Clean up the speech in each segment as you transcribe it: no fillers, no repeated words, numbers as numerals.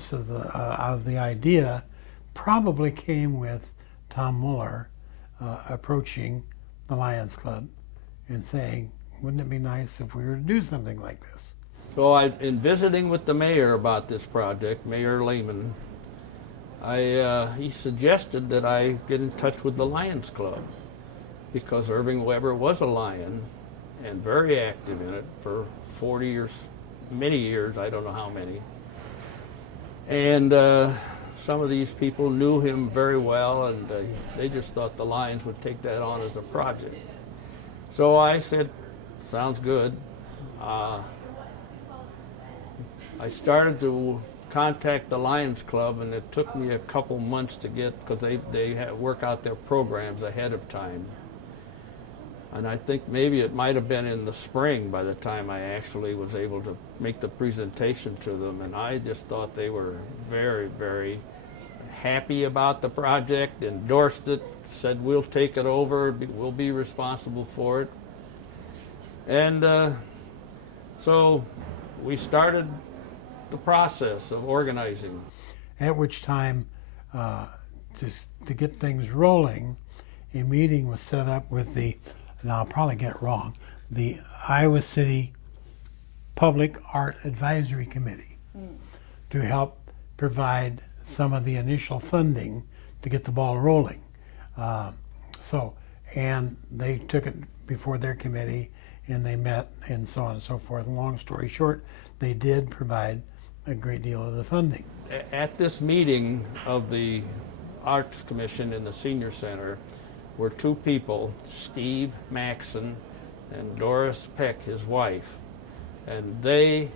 genesis of the idea probably came with Tom Muller approaching the Lions Club and saying, wouldn't it be nice if we were to do something like this? So in visiting with the mayor about this project, Mayor Lehman, he suggested that I get in touch with the Lions Club because Irving Weber was a Lion and very active in it for 40 years, many years, I don't know how many. And some of these people knew him very well, and they just thought the Lions would take that on as a project. So I said, sounds good. I started to contact the Lions Club, and it took me a couple months to get, because they work out their programs ahead of time. And I think maybe it might have been in the spring by the time I actually was able to make the presentation to them, and I just thought they were very, very happy about the project, endorsed it, said we'll take it over, we'll be responsible for it. And so we started the process of organizing. At which time, to get things rolling, a meeting was set up with the, and I'll probably get it wrong, the Iowa City Public Art Advisory Committee to help provide some of the initial funding to get the ball rolling. And they took it before their committee, and they met, and so on and so forth. Long story short, they did provide a great deal of the funding. At this meeting of the Arts Commission in the Senior Center were two people, Steve Maxon and Doris Peck, his wife, and they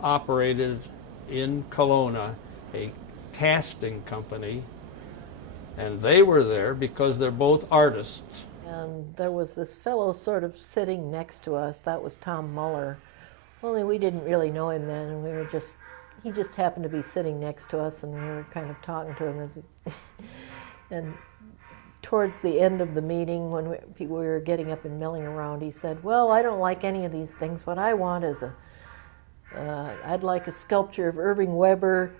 operated in Kelowna a casting company, and they were there because they're both artists. And there was this fellow sort of sitting next to us, that was Tom Muller. Only we didn't really know him then, and he just happened to be sitting next to us, and we were kind of talking to him as and towards the end of the meeting, when we were getting up and milling around, he said, well, I don't like any of these things. What I want is I'd like a sculpture of Irving Weber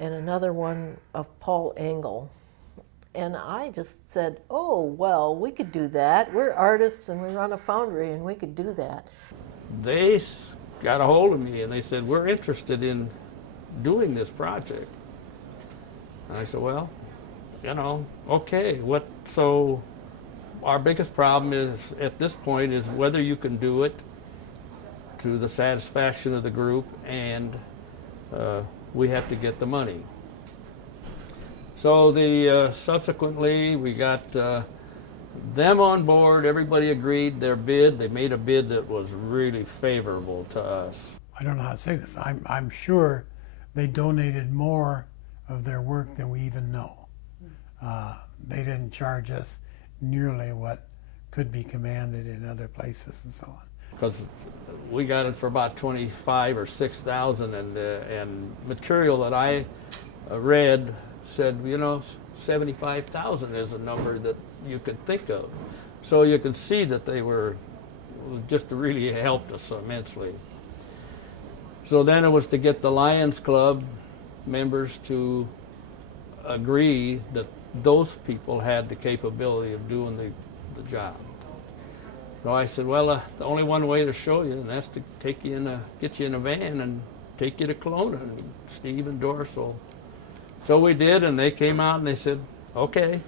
and another one of Paul Engel. And I just said, oh, well, we could do that. We're artists and we run a foundry and we could do that. They got a hold of me and they said, we're interested in doing this project. And I said, well, okay, so our biggest problem is, at this point, is whether you can do it to the satisfaction of the group, and we have to get the money. So subsequently we got them on board, everybody agreed their bid, they made a bid that was really favorable to us. I don't know how to say this. I'm sure they donated more of their work than we even know. They didn't charge us nearly what could be commanded in other places and so on. Because we got it for about 25 or 6,000, and material that I read said, 75,000 is a number that you could think of. So you can see that they were just really helped us immensely. So then it was to get the Lions Club members to agree that those people had the capability of doing the job. So I said, well, the only one way to show you, and that's to get you in a van and take you to Kelowna, and Steve and Doris will. So we did, and they came out and they said, okay.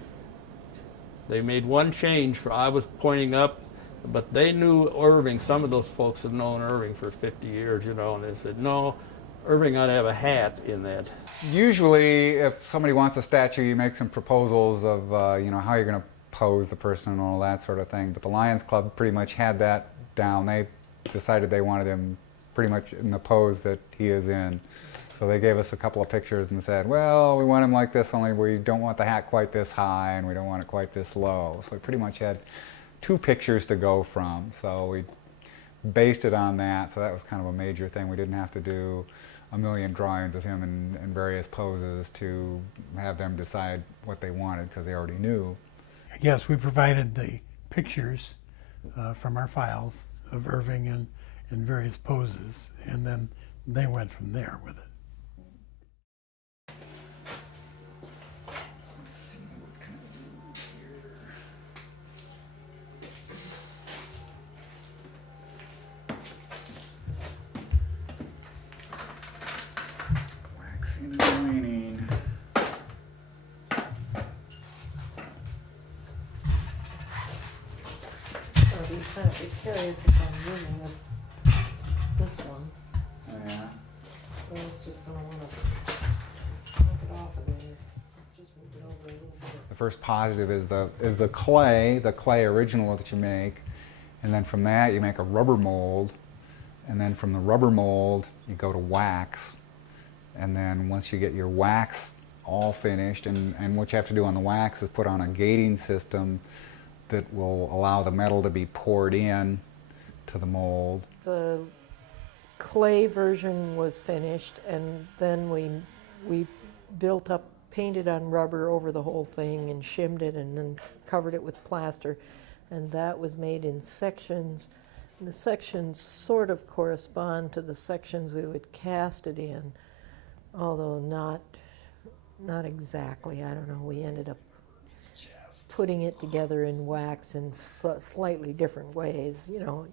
They made one change. I was pointing up, but they knew Irving. Some of those folks had known Irving for 50 years, and they said, no, Irving ought to have a hat in that. Usually, if somebody wants a statue, you make some proposals of, how you're going to pose the person and all that sort of thing. But the Lions Club pretty much had that down. They decided they wanted him pretty much in the pose that he is in. So they gave us a couple of pictures and said, well, we want him like this, only we don't want the hat quite this high and we don't want it quite this low. So we pretty much had two pictures to go from. So we based it on that. So that was kind of a major thing. We didn't have to do a million drawings of him in various poses to have them decide what they wanted, because they already knew. Yes, we provided the pictures from our files of Irving in various poses, and then they went from there with it. be curious if I'm using this one. Yeah. So it's just gonna wanna take it off of there. Let's just move it over a little bit. The first positive is the clay original that you make, and then from that you make a rubber mold, and then from the rubber mold you go to wax, and then once you get your wax all finished, and what you have to do on the wax is put on a gating system that will allow the metal to be poured in to the mold. The clay version was finished, and then we built up, painted on rubber over the whole thing and shimmed it and then covered it with plaster, and that was made in sections. And the sections sort of correspond to the sections we would cast it in, although not exactly. I don't know. We ended up putting it together in wax in slightly different ways. You know,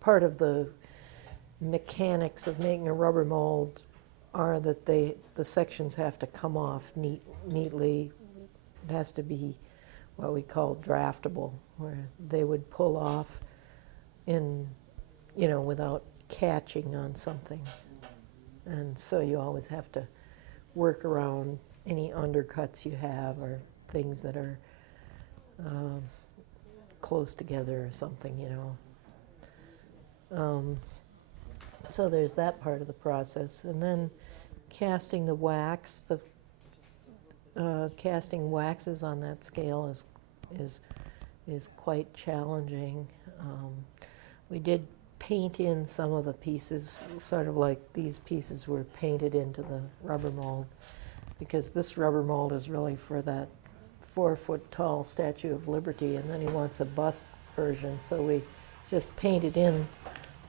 part of the mechanics of making a rubber mold are that the sections have to come off neatly. It has to be what we call draftable, where they would pull off in, you know, without catching on something. And so you always have to work around any undercuts you have or things that are close together or something, you know. So there's that part of the process. And then casting the wax, casting waxes on that scale is quite challenging. We did paint in some of the pieces, sort of like these pieces were painted into the rubber mold, because this rubber mold is really for that 4-foot-tall Statue of Liberty, and then he wants a bust version, so we just painted in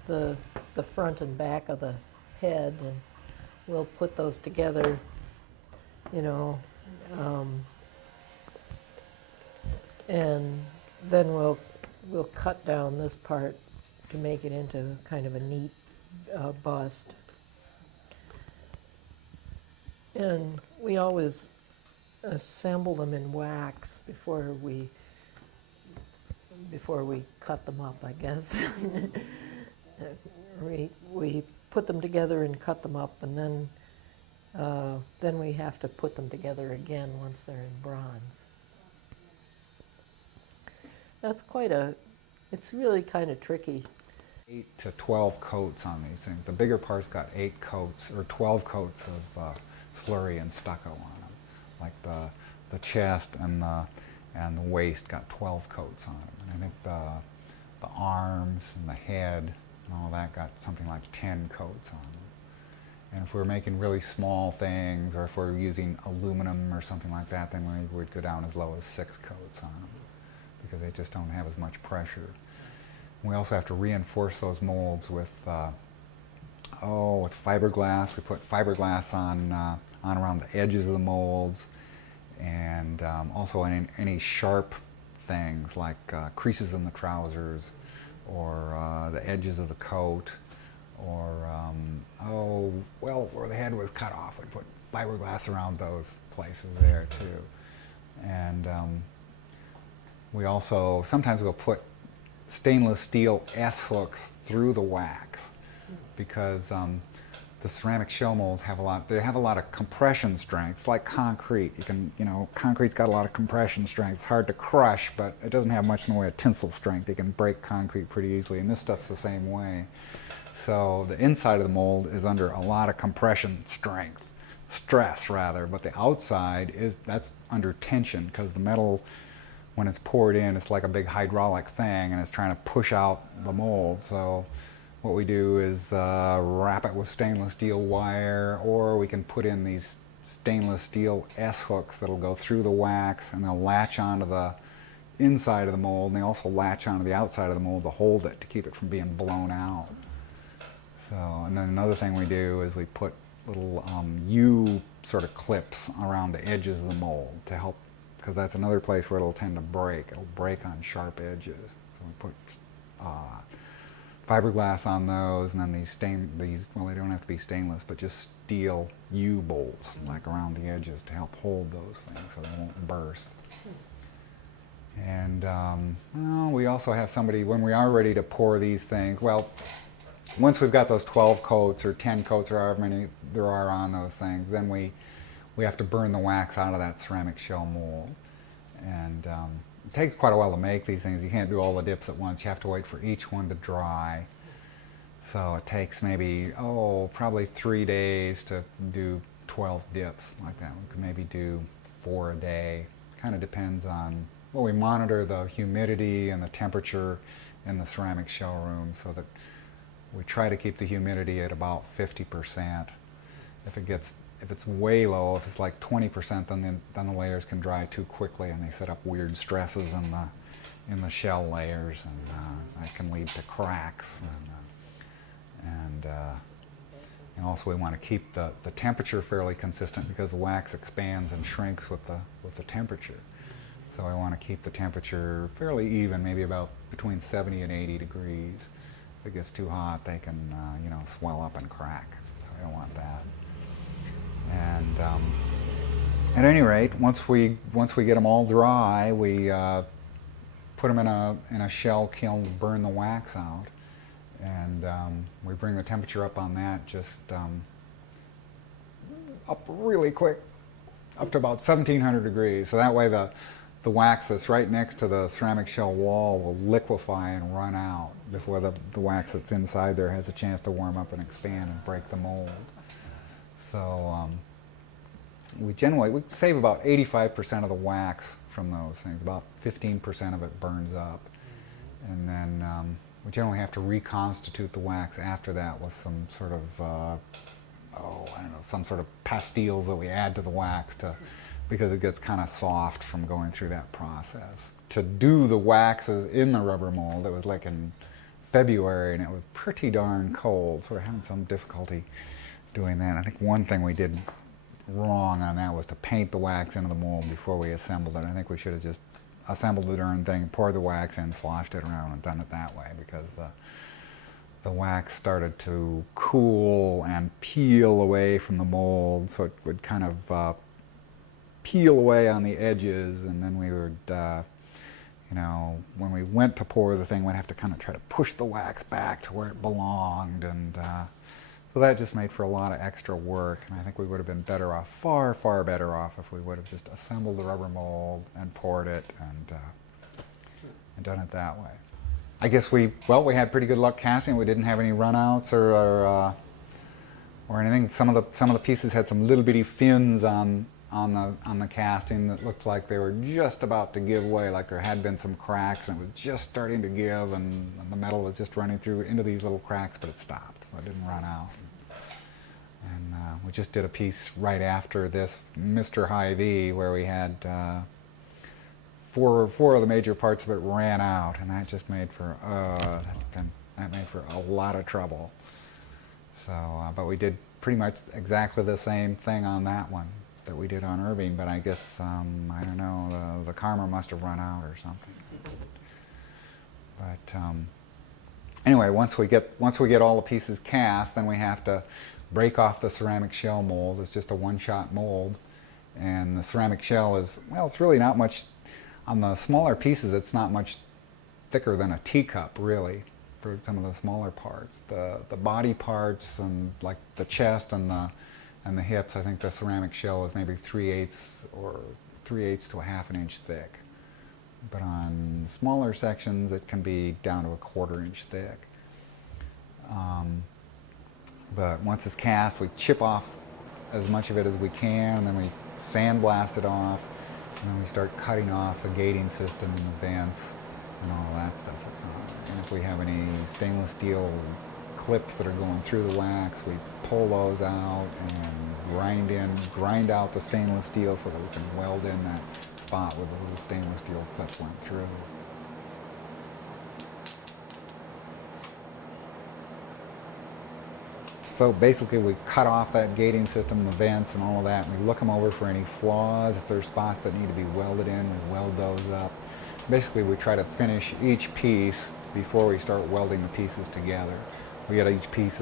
the front and back of the head, and we'll put those together, you know, and then we'll cut down this part to make it into kind of a neat bust. And we always assemble them in wax before we cut them up, I guess. We put them together and cut them up, and then we have to put them together again once they're in bronze. That's it's really kind of tricky. 8 to 12 coats on these things. The bigger parts got 8 coats or 12 coats of slurry and stucco on them. Like the chest and the waist got 12 coats on them. And I think the arms and the head and all that got something like 10 coats on them. And if we're making really small things, or if we're using aluminum or something like that, then we would go down as low as 6 coats on them, because they just don't have as much pressure. We also have to reinforce those molds with fiberglass. We put fiberglass on around the edges of the molds, and also on any sharp things like creases in the trousers, or the edges of the coat, or where the head was cut off, we put fiberglass around those places there too. And we also sometimes we'll put stainless steel S-hooks through the wax, because the ceramic shell molds have a lot of compression strength. It's like concrete. Concrete's got a lot of compression strength. It's hard to crush, but it doesn't have much in the way of tensile strength. You can break concrete pretty easily, and this stuff's the same way. So the inside of the mold is under a lot of compression stress rather, but the outside that's under tension, because the metal, when it's poured in, it's like a big hydraulic thing, and it's trying to push out the mold. So what we do is wrap it with stainless steel wire, or we can put in these stainless steel S-hooks that'll go through the wax, and they'll latch onto the inside of the mold, and they also latch onto the outside of the mold to hold it, to keep it from being blown out. So, and then another thing we do is we put little U sort of clips around the edges of the mold to help, because that's another place where it'll tend to break. It'll break on sharp edges. So we put fiberglass on those, and then these they don't have to be stainless, but just steel U-bolts like around the edges to help hold those things so they won't burst. And well, we also have somebody, when we are ready to pour these things, well, once we've got those 12 coats or 10 coats or however many there are on those things, then we have to burn the wax out of that ceramic shell mold. And it takes quite a while to make these things. You can't do all the dips at once. You have to wait for each one to dry. So it takes maybe, probably 3 days to do 12 dips like that. We could maybe do 4 a day. Kind of depends on, well, we monitor the humidity and the temperature in the ceramic shell room so that we try to keep the humidity at about 50%. If it's way low, if it's like 20%, then the layers can dry too quickly, and they set up weird stresses in the shell layers, and that can lead to cracks. And also we want to keep the temperature fairly consistent because the wax expands and shrinks with the temperature. So I want to keep the temperature fairly even, maybe about between 70 and 80 degrees. If it gets too hot, they can swell up and crack. So I don't want that. And at any rate, once we get them all dry, we put them in a shell kiln to burn the wax out, and we bring the temperature up on that just up really quick, up to about 1700 degrees. So that way the wax that's right next to the ceramic shell wall will liquefy and run out before the wax that's inside there has a chance to warm up and expand and break the mold. So we save about 85% of the wax from those things. About 15% of it burns up. And then we generally have to reconstitute the wax after that with some sort of, some sort of pastilles that we add to the wax because it gets kind of soft from going through that process. To do the waxes in the rubber mold, it was like in February and it was pretty darn cold, so we're having some difficulty doing that. I think one thing we did wrong on that was to paint the wax into the mold before we assembled it. I think we should have just assembled the darn thing, poured the wax in, sloshed it around, and done it that way, because the wax started to cool and peel away from the mold, so it would kind of peel away on the edges, and then we would, when we went to pour the thing, we'd have to kind of try to push the wax back to where it belonged, and so that just made for a lot of extra work, and I think we would have been better off, far, far better off, if we would have just assembled the rubber mold and poured it and done it that way. I guess we had pretty good luck casting. We didn't have any runouts or anything. Some of the pieces had some little bitty fins on the casting that looked like they were just about to give way, like there had been some cracks and it was just starting to give, and the metal was just running through into these little cracks, but it stopped, so it didn't run out. And we just did a piece right after this, Mr. Hy-Vee, where we had four of the major parts of it ran out, and that just made for a lot of trouble. So, but we did pretty much exactly the same thing on that one that we did on Irving, but I guess I don't know, the karma must have run out or something. But anyway, once we get all the pieces cast, then we have to break off the ceramic shell mold. It's just a one-shot mold, and the ceramic shell is, well, it's really not much. On the smaller pieces, it's not much thicker than a teacup, really, for some of the smaller parts. The body parts and like the chest and the hips, I think the ceramic shell is maybe 3/8 to a half an inch thick. But on smaller sections, it can be down to a 1/4 inch thick. But once it's cast, we chip off as much of it as we can, and then we sandblast it off, and then we start cutting off the gating system and the vents and all that stuff that's on it. And if we have any stainless steel clips that are going through the wax, we pull those out and grind out the stainless steel so that we can weld in that spot where the little stainless steel clips went through. So basically we cut off that gating system, the vents and all of that, and we look them over for any flaws. If there's spots that need to be welded in, we weld those up. Basically we try to finish each piece before we start welding the pieces together. We get each piece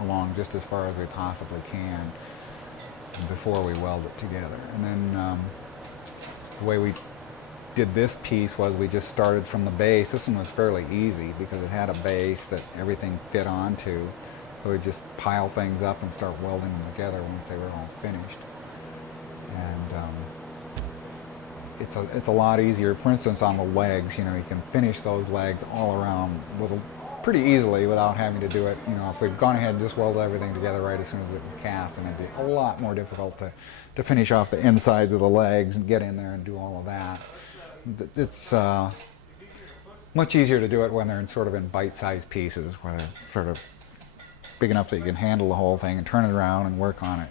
along just as far as we possibly can before we weld it together. And then the way we did this piece was we just started from the base. This one was fairly easy because it had a base that everything fit onto. So we just pile things up and start welding them together once they were all finished. And it's a lot easier. For instance, on the legs, you know, you can finish those legs all around pretty easily without having to do it. You know, if we'd gone ahead and just welded everything together right as soon as it was cast, then it'd be a lot more difficult to finish off the insides of the legs and get in there and do all of that. It's much easier to do it when they're sort of in bite-sized pieces, where they're sort of big enough that you can handle the whole thing and turn it around and work on it,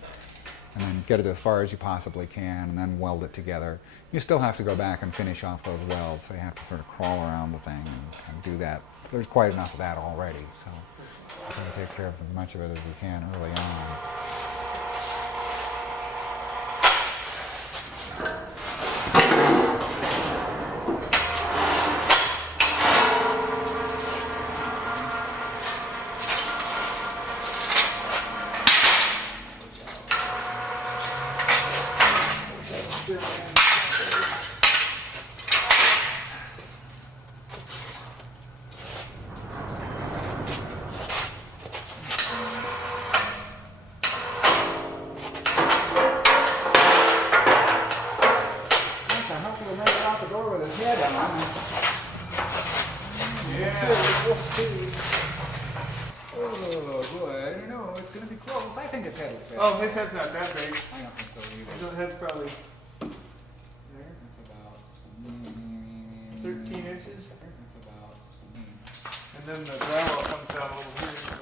and then get it as far as you possibly can, and then weld it together. You still have to go back and finish off those welds, so you have to sort of crawl around the thing and do that. There's quite enough of that already, so you try to take care of as much of it as you can early on. Oh, his head's not that big. I don't think so either. His head's probably There, it's about 13 inches. It's about. And then the gravel comes down over here. So.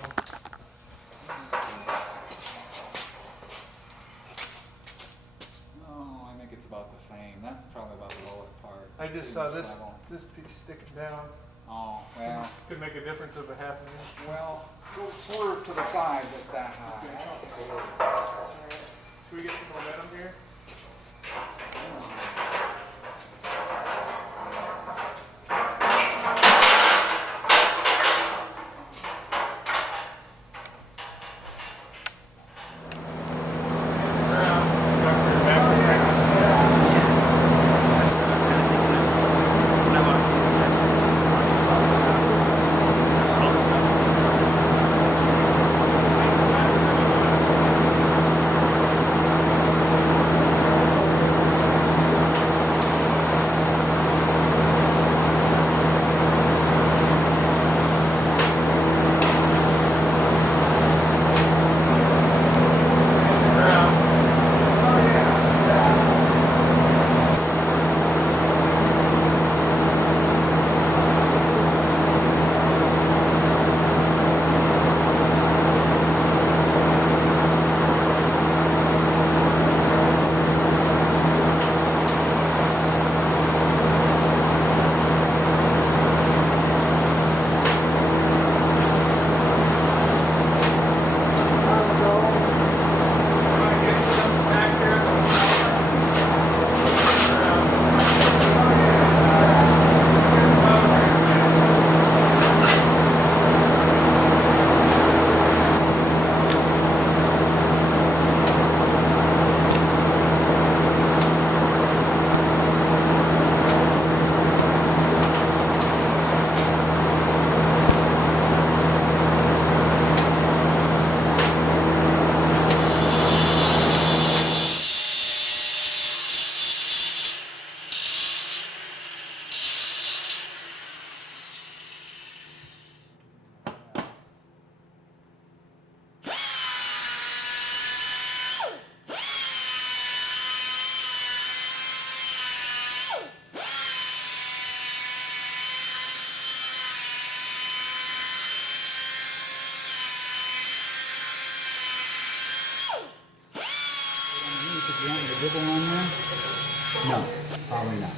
Oh, I think it's about the same. That's probably about the lowest part. I just saw this piece sticking down. Oh, well. Could make a difference of a half an inch. Well, go swerve to the side with that high. Should we get some momentum here? Dribble on there? No, probably not.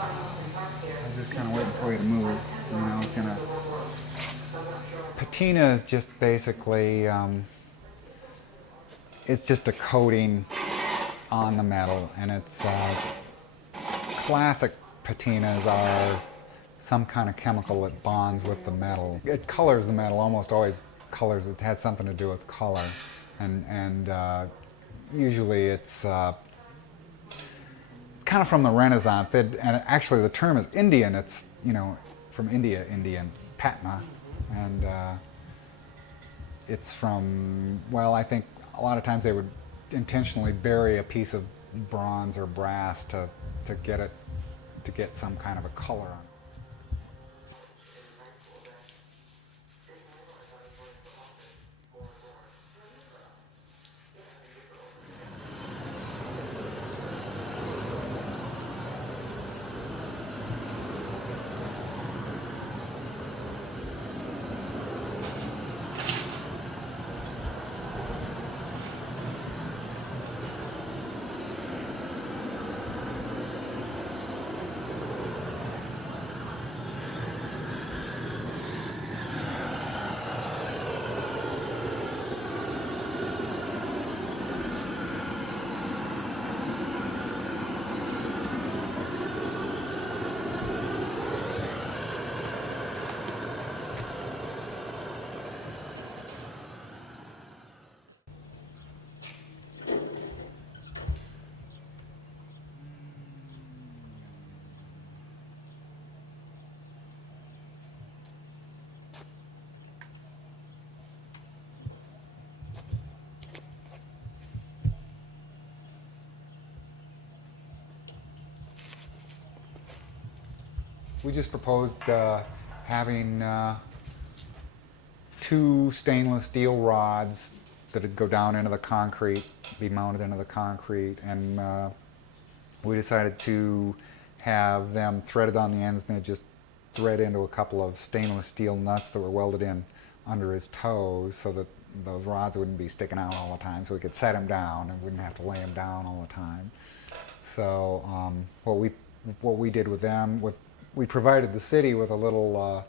I'm just kind of waiting for you to move. You know, it's gonna. Patina is just basically, it's just a coating on the metal, and it's classic patinas are some kind of chemical that bonds with the metal. It colors the metal, almost always colors. It has something to do with color, and usually it's kind kind of from the Renaissance. And actually the term is Indian. It's, you know, from India, Indian, Patna. And it's from, well, I think a lot of times they would intentionally bury a piece of bronze or brass to get some kind of a color on it. We just proposed having 2 stainless steel rods that would go down into the concrete, be mounted into the concrete, and we decided to have them threaded on the ends and they just thread into a couple of stainless steel nuts that were welded in under his toes so that those rods wouldn't be sticking out all the time, so we could set him down and wouldn't have to lay him down all the time. So what we did with them, we provided the city with a little,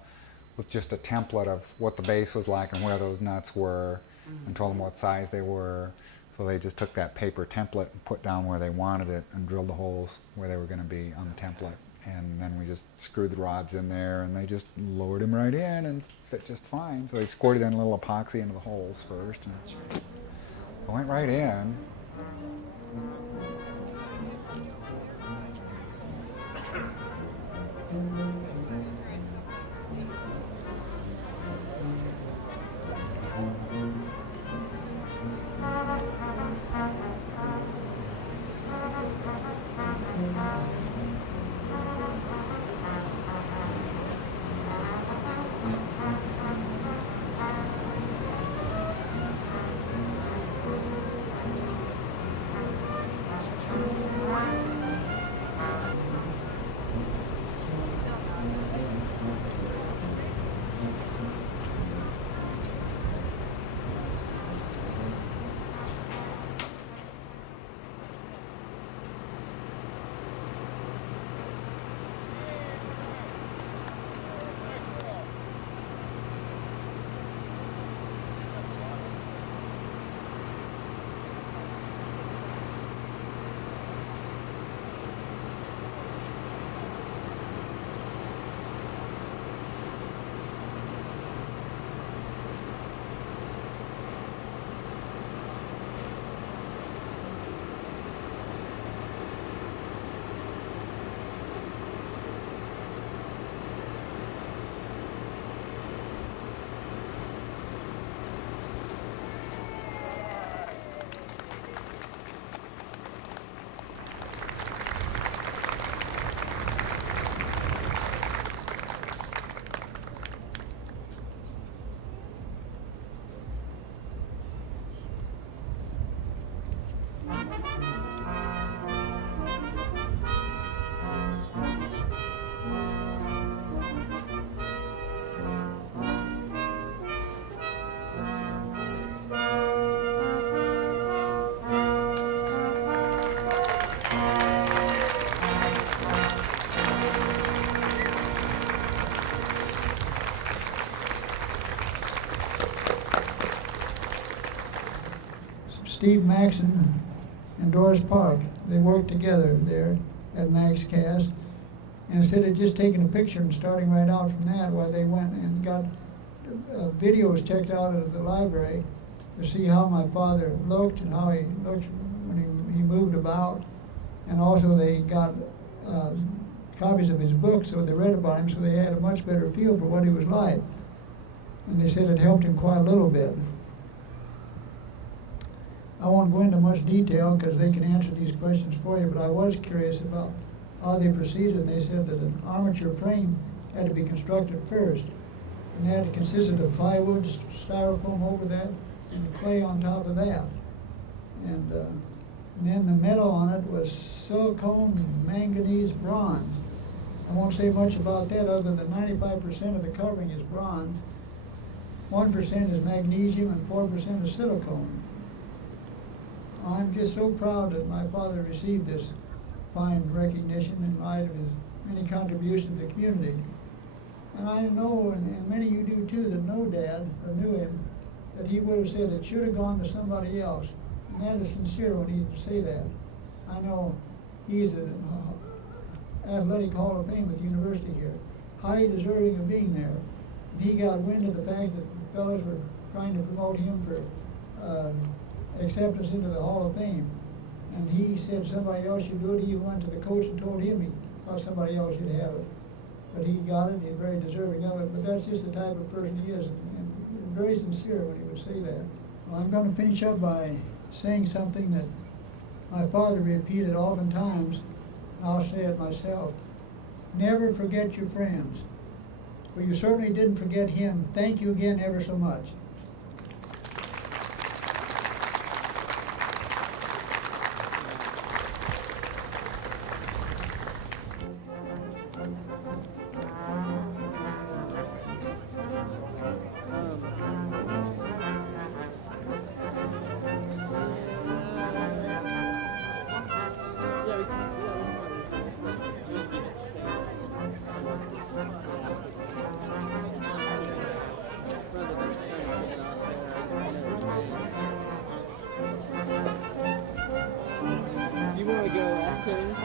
with just a template of what the base was like and where those nuts were, and told them what size they were. So they just took that paper template and put down where they wanted it and drilled the holes where they were going to be on the template. And then we just screwed the rods in there and they just lowered them right in and fit just fine. So they squirted in a little epoxy into the holes first and it went right in. Steve Maxon and Doris Park. They worked together there at Max Cast. And instead of just taking a picture and starting right out from that, why they went and got videos checked out of the library to see how my father looked and how he looked when he moved about. And also they got copies of his books, so they read about him, so they had a much better feel for what he was like. And they said it helped him quite a little bit. I won't go into much detail because they can answer these questions for you, but I was curious about how they proceeded. And they said that an armature frame had to be constructed first, and that it consisted of plywood, styrofoam over that, and clay on top of that. And then the metal on it was silicone, manganese, bronze. I won't say much about that other than 95% of the covering is bronze, 1% is magnesium, and 4% is silicone. I'm just so proud that my father received this fine recognition in light of his many contributions to the community. And I know, and many of you do too, that know Dad, or knew him, that he would have said it should have gone to somebody else. And that is sincere when he say that. I know he's an athletic Hall of Fame at the university here, highly deserving of being there. If he got wind of the fact that the fellows were trying to promote him for acceptance into the Hall of Fame, and he said somebody else should do it, he went to the coach and told him he thought somebody else should have it. But he got it, he's very deserving of it, but that's just the type of person he is, and very sincere when he would say that. Well, I'm going to finish up by saying something that my father repeated oftentimes, and I'll say it myself. Never forget your friends. Well, you certainly didn't forget him. Thank you again ever so much. Do you want to go ask him?